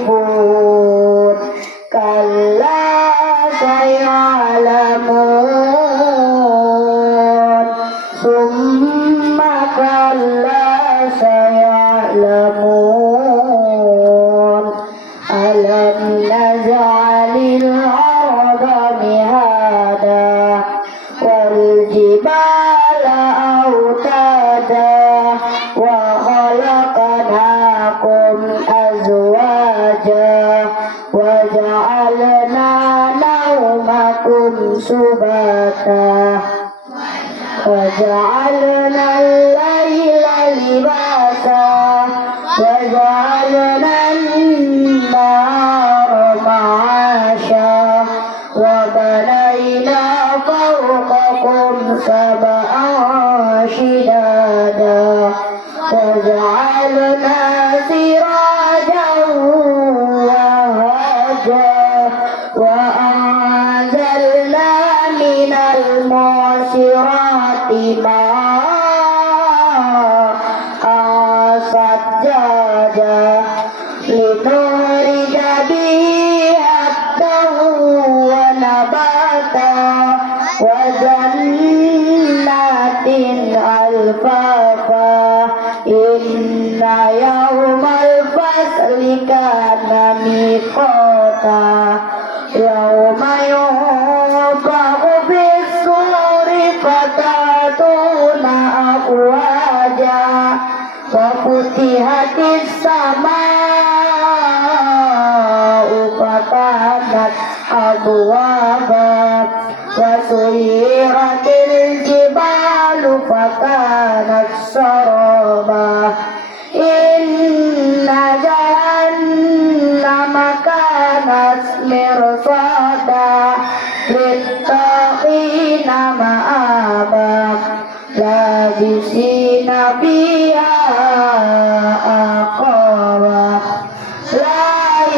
muhtalifun kalla sayalamun summa kalla sayalamun alam naj'alil arda mihada wal jibala autada wa khalaqnakum azwaja wa ja'alna nawmakum subata wa ja'alna al-layla libasa wa ja'alna an-nahara ma'asha wa banayna fawqakum sab'an shidada وجعلنا سراجا وهاجا وأنزلنا من المعصرات ماء ثجاجا لنخرج به حبا ونباتا وجنات ألفافا إن يوم الفصل كان ميقاتا يوم ينفخ في الصور فتأتون أفواجا وفتحت السماء فكانت أبوابا وسيرت الجبال فكانت سرابا إن جهنم كانت مرصادا للطاغين مآبا لابسين فيها أحقابا لا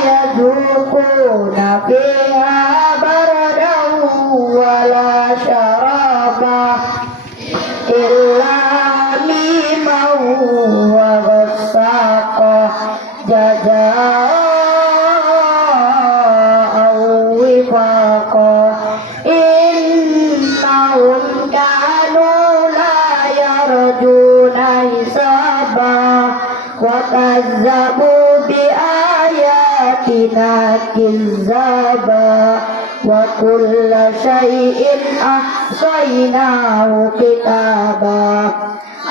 يذوقون فيها بردا ولا شرابا إلا حميما وغساقا جزاء وفاقا إنهم كانوا لا يرجون حسابا وكذبوا بآياتنا كذابا وكل شيء أحصيناه كتابا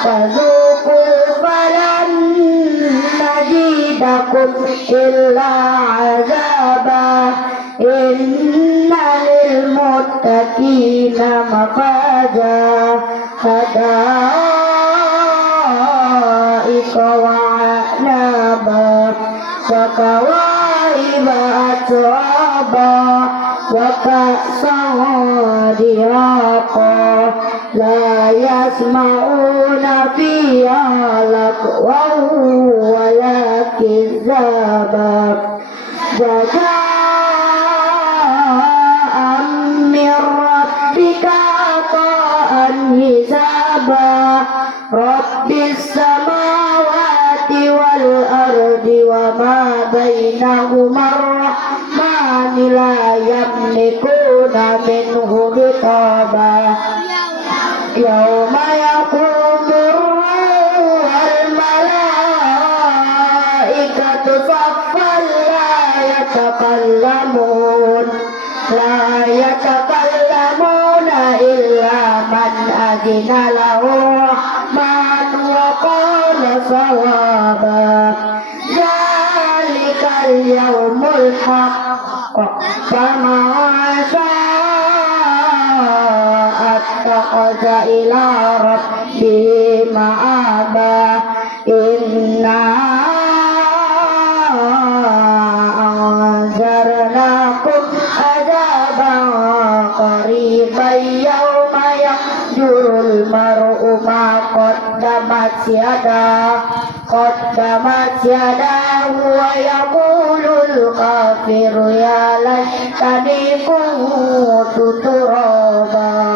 فذوقوا فلن نزيدكم إلا عذابا إن للمتقين مفازا حدائق وأعنابا وكواعب أترابا وكأسا دهاقا لا يسمعون فيها لغوا ولا كذابا جزاء من ربك عطاء حسابا رب السماوات والأرض وما بينهما الرحمن لا يملكون منه خطابا يوم يقوم الروح والملائكة صفا لا يتكلمون إلا من أذن له الرحمن وقال صوابا ذلك اليوم الحق فمن شاء اتخذ إلى ربه مآبا إنا أنذرناكم عذابا قريبا يوم يحشر المرء ما قدمت يداه ويقول الكافر يا ليتني كنت ترابا